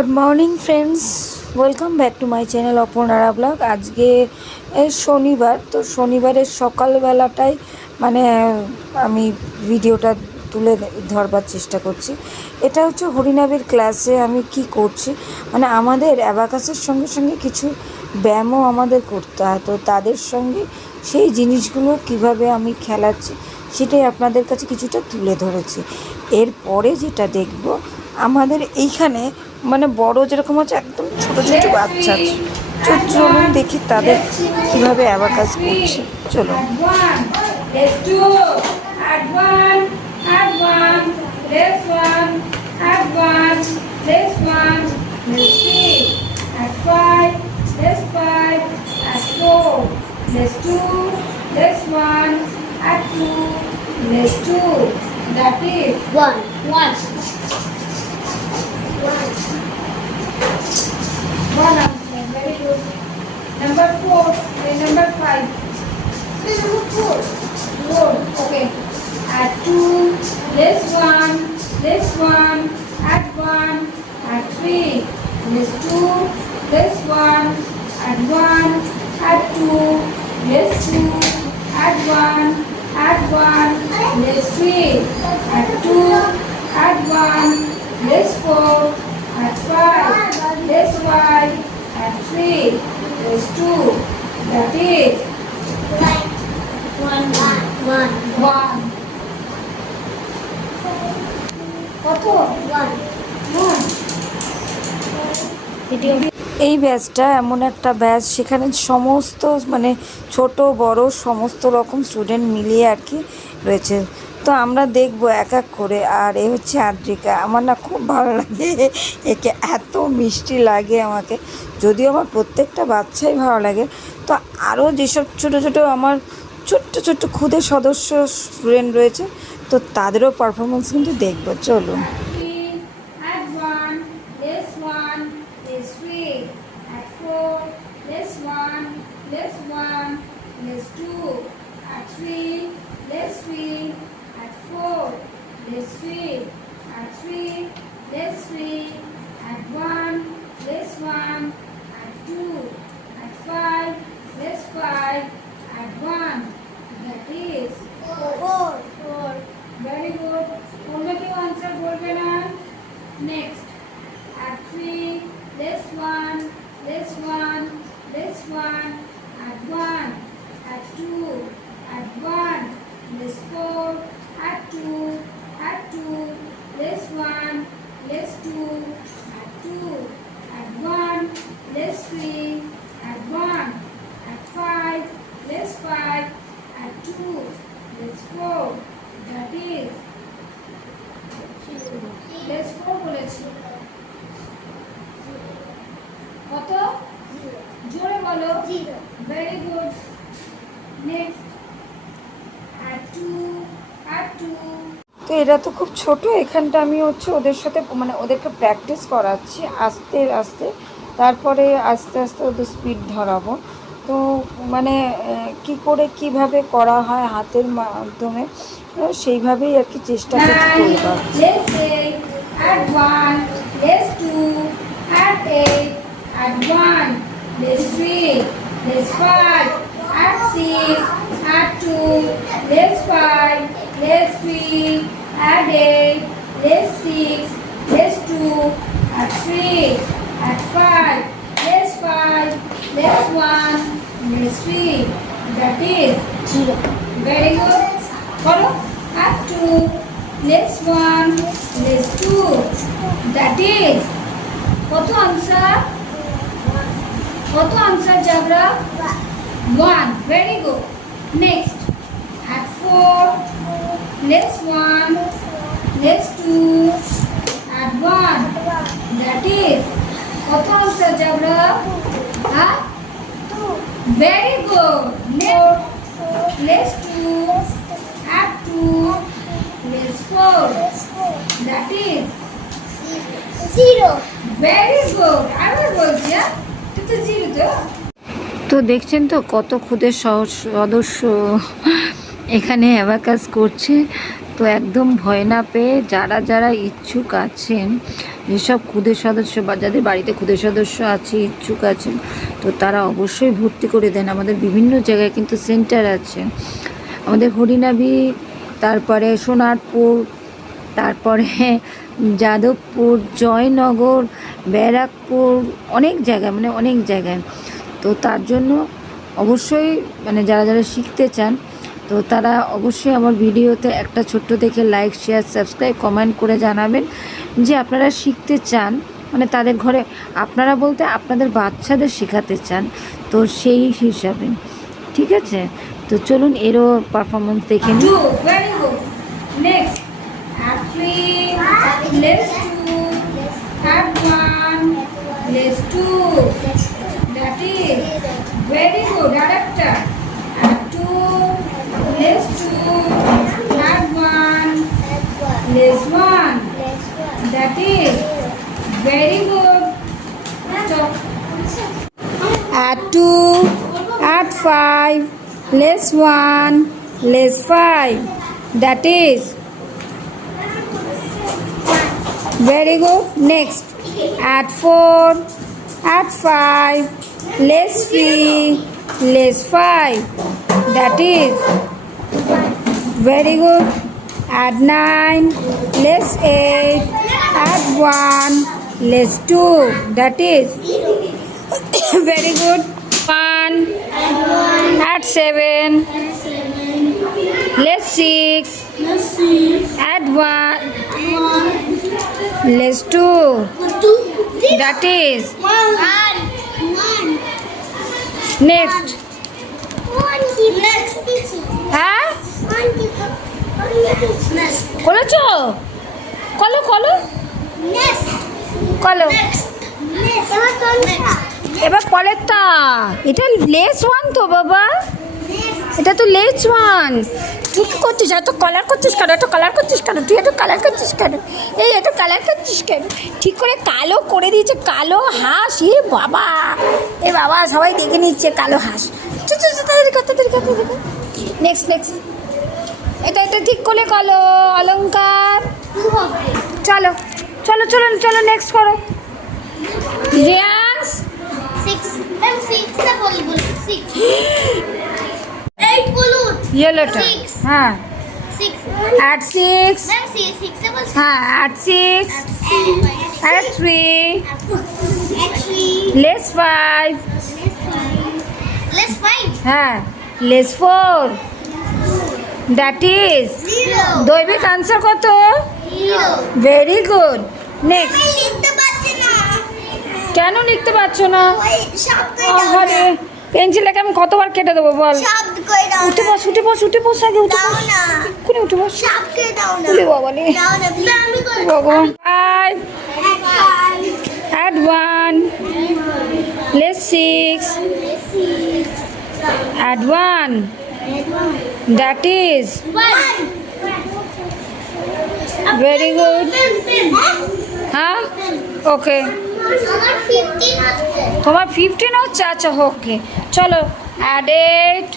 Good morning friends, welcome back to my channel অপর্ণারা blog. আজকে শনিবার, তো শনিবারের সকালবেলাটাই মানে আমি ভিডিওটা তুলে ধরবার চেষ্টা করছি। এটা হচ্ছে হরিনাবির ক্লাসে আমি কি করছি, মানে আমাদের অ্যাবাকাসের সঙ্গে সঙ্গে কিছু ব্যায়ামও আমাদের করতে হয়, তো তাদের সঙ্গে সেই জিনিসগুলো কিভাবে আমি খেলাচ্ছি সেটাই আপনাদের কাছে কিছুটা তুলে ধরেছি। এরপরে যেটা দেখব, আমাদের এইখানে মানে বড় যেরকম আছে একদম ছোটো ছোটো বাচ্চা আছে, চলুন দেখি তাদের কীভাবে অ্যাবাকাস করছে। চলুন। That is one. One answer, very good. Number 4, number 5. Number 4. Good, okay. Add 2, less 1, add 1, add 3, less 2, less 1, add 1, add 2, less 2, add 1, less 3, add 2, add 1, less 4, add 5, less 5, add 3, less 2, that is 1. কত? 1. এই ব্যাচটা এমন একটা batch, সেখানে সমস্ত মানে ছোট বড় সমস্ত রকম স্টুডেন্ট মিলিয়ে আর কি রয়েছে। তো আমরা দেখব এক এক করে। আর এ হচ্ছে আদ্রিকা, আমার না খুব ভালো লাগে একে, এত মিষ্টি লাগে আমাকে। যদিও আমার প্রত্যেকটা বাচ্চাই ভালো লাগে, তো আরও যেসব ছোট ছোট আমার ছোট্ট ক্ষুদে সদস্য স্টুডেন্ট রয়েছে, তো তাদেরও পারফরমেন্স কিন্তু দেখবো। চলুন। Less 2, add 3, less 3, add 4, less 3, add 3, less 3, add 1, less 1, add 2, add 5, less 5, add 1, that is 4. Very good. তোমরা কেউ answer বলবে না? Next, add 3, less 1, less 1, less 1, add 1, add 2, add 1, less 4, add 2, less 1, less 2, add 2, add 1, less 3, add 1, add 5, less 5, add 2, less 4, that is less 4 বলেছি। কত? জোরে বলো। 0. Very good. Next, add 2. তো এরা তো খুব ছোট, এখানটা আমি হচ্ছে ওদের সাথে মানে ওদেরকে প্র্যাকটিস করাচ্ছি আস্তে আস্তে, তারপরে আস্তে আস্তে ওদের স্পিড ধরাবো। তো মানে কি করে কিভাবে করা হয় হাতের মাধ্যমে, সেইভাবেই আর কি চেষ্টা করছি করবার। Add 1, less 2, add 8, add 1, less 3, less 5, add 6, add 2, less 5, less 3, add 8, less 6, less 2, add 3, add 5, less 5, less 1, less 3, that is 0. Very good. Follow. Add 2, less 1, less 2, that is কত আনসার? কত answer জাবরা? 1. Very good. Next, add 4, less 1, less 2, add 1, that is কত answer জাবরা? হ্যাঁ? 2. Very good. Next, less 2, add 2, less 4, that is 0. Very good. আবার বলছি, তো 0 তো। তো দেখছেন তো কত ক্ষুদে সদস্য এখানে অ্যাবাকাস করছে। তো একদম ভয় না পেয়ে যারা যারা ইচ্ছুক আছেন, যেসব ক্ষুদে সদস্য বা যাদের বাড়িতে ক্ষুদে সদস্য আছে, ইচ্ছুক আছেন, তো তারা অবশ্যই ভর্তি করে দেন। আমাদের বিভিন্ন জায়গায় কিন্তু সেন্টার আছে, আমাদের হরিনাবি, তারপরে সোনারপুর, তারপরে যাদবপুর, জয়নগর, ব্যারাকপুর, অনেক জায়গায়, মানে অনেক জায়গায়। তো তার জন্য অবশ্যই মানে যারা যারা শিখতে চান, তো তারা অবশ্যই আমার ভিডিওতে একটা ছোট্ট দেখে লাইক, শেয়ার, সাবস্ক্রাইব, কমেন্ট করে জানাবেন যে আপনারা শিখতে চান, মানে তাদের ঘরে, আপনারা বলতে আপনাদের বাচ্চাদের শেখাতে চান, তো সেই হিসাবে। ঠিক আছে, তো চলুন এরও পারফরমেন্স দেখে নিই। Two. Very good. Next. Add 3. Less 2. Add 1. Less 2. That is very good. Add একটা. Add 2. Less 2. Add 1. Less 1. That is very good. Stop. Add 2. Add 5. Less 1. Less 5. That is very good. Next. Add 4. Add 5. Less 3. Less 5. That is very good. Add 9. Less 8. Add 1. Less 2. That is very good. 1. Add 7. Less 6. Add 1. Less 2. That is next. হ্যাঁ করেছ, কলো কলো কলো। এবার পরেরটা, এটা less 1 তো বাবা, এটা তো লেস 1। তুই কি করছিস? এত কালার করছিস কেন? এত কালার করছিস কেন? তুই এত কালার করছিস কেন? এই এত কালার করছিস কেন? ঠিক করে কালো করে দিয়েছে, কালো হাঁস। বাবা, এ বাবা, সবাই দেখে নিচ্ছে কালো হাঁস। নেক্সট নেক্সট, এটা এটা ঠিক করে কালো অলঙ্কার। চলো চলো চলো চলো, নেক্সট করো। রিয়াজ 6 8 বলুন। ইয়েলোটা, হ্যাঁ। 6 add 6, ম্যাম 6 বলছি। হ্যাঁ add 6, add 3, less 5, Let's find হ্যাঁ less 4, that is 0 দৈবিক আনসার কত? 0 ভেরি গুড। নেক্সট। আমি লিখতে পারছি না, কেন লিখতে পারছো না? ওই শব্দ দাও আরে না, পেন্সিলটাকে আমি কতবার কেটে দেবো বল? শব্দ কই দাও উঠে না, বস উঠে বস উঠে বস, আগে উঠে দাও বস, না, এক্ষুনি উঠে বস। শব্দ দাও না, উলে বাবা রে, দাও না please। আমি করে ভগবান। 5, 5 add 1, less 6, add 1, that is 1 very good. হ্যাঁ ওকে, আমার 15 হচ্ছে। তোমার 15 হচ্ছে? আচ্ছা ওকে, চলো। add 8,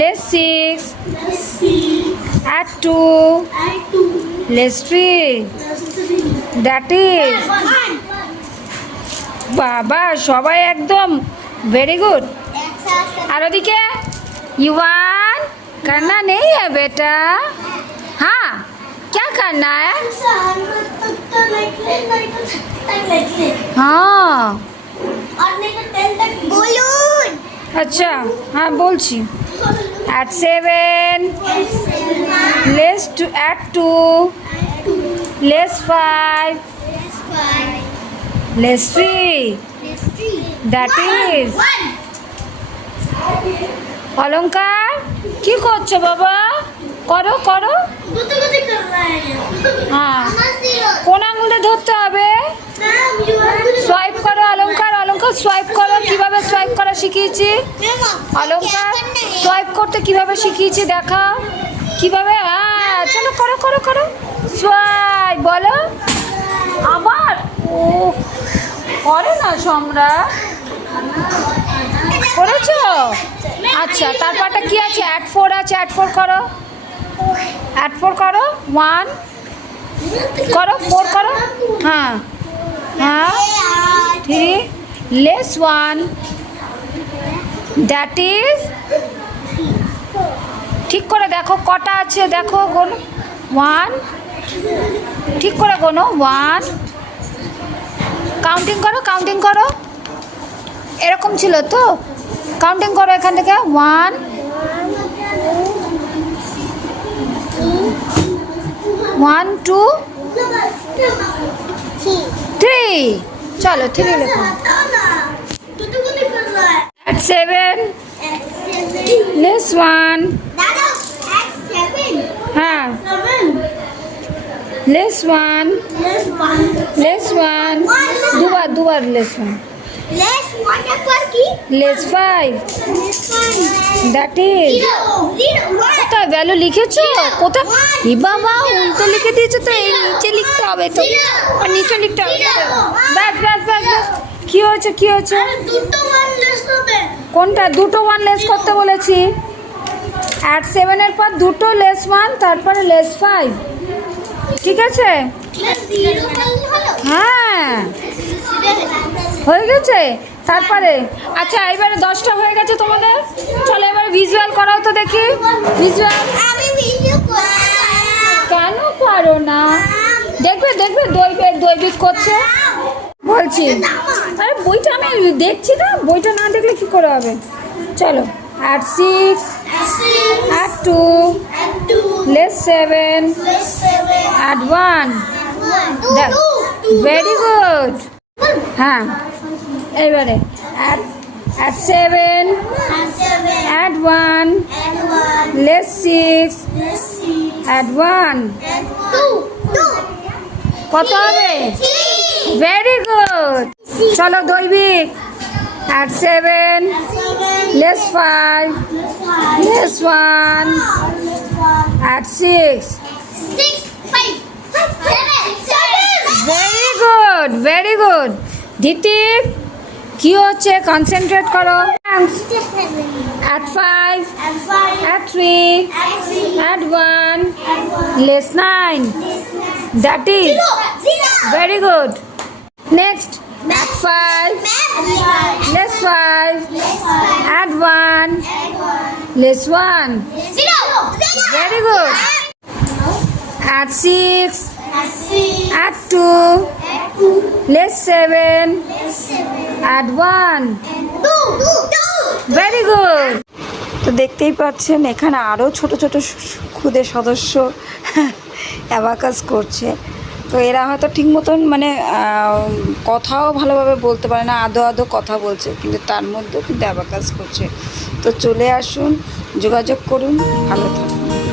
less 6, add 2, less 3, that is বাবা, সবাই একদম ভেরি গুড। আর ওদিকে युवान करना नहीं है बेटा, हाँ क्या करना है? हाँ বলুন। अच्छा, हाँ बोलছি। add 7, less to add 2, less 5, less 3, that is অলঙ্কার। কি করছো বাবা? করো করো, হ্যাঁ কোন আঙুলে ধরতে হবে? সোয়াইপ করো অলঙ্কার, অলঙ্কার সোয়াইপ করো। কিভাবে সোয়াইপ করা শিখিয়েছি? অলঙ্কার সোয়াইপ করতে কিভাবে শিখিয়েছি দেখাও, কিভাবে? হ্যাঁ চলো করো করো করো, সোয়াইপ বলো আবার। ও করে না সম্রাট, করেছো? আচ্ছা তারপরটা কি আছে? add 4 আছে, add 4 করো। অ্যাট 4 করো 1 করো 4 করো হ্যাঁ হ্যাঁ 3 লেস 1 দ্যাট ইজ ঠিক করে দেখো কটা আছে দেখো গোনো 1 ঠিক করে গোনো 1 কাউন্টিং করো এরকম ছিল তো কাউন্টিং করো এখান থেকে 1 1 2 3 চলো 3 লেখো at 7 less 1 হ্যাঁ less 1 দুবার less 1 less 5 that is কোথায় ভ্যালু লিখেছো কোথায় বাবা উল্টো লিখে দিয়েছো তো এই নিচে লিখতে হবে তো আর নিচে লিখতে হবে ব্যাস কি হয়েছে কোনটা দুটো 1 লেস করতে বলেছি at 7 এর পর দুটো লেস 1 তারপরে লেস 5 ঠিক আছে হ্যাঁ হয়ে গেছে তারপরে আচ্ছা এবারে 10টা হয়ে গেছে তোমাদের চলো এবারে ভিজুয়াল করাও তো দেখি ভিজুয়াল কেন পারো না দেখবে দৈবিক করছে বলছি আরে বইটা আমি দেখছি না বইটা না দেখলে কি করে হবে চলো at 6 at 2 less 7 at 1 very good হ্যাঁ এইবারে at 7 at 1 less 6 at 1 কত হবে ভেরি গুড চলো Daibik at 7 less 5 less 1 at 6 very good Ditik কি হচ্ছে কনসেন্ট্রেট করো at 5 at 3 at 1 less 9 that is very good next at 5 less 5 at 1 less 1 very good at 6 at 2 less 7 at 1 very good তো দেখতেই পাচ্ছেন এখানে আরও ছোট ছোট খুদে সদস্য অ্যাবাকাস করছে তো এরা হয়তো ঠিক মতন মানে কথাও ভালোভাবে বলতে পারে না আদো কথা বলছে কিন্তু তার মধ্যেও কিন্তু অ্যাবাকাস করছে তো চলে আসুন যোগাযোগ করুন ভালো থাকুন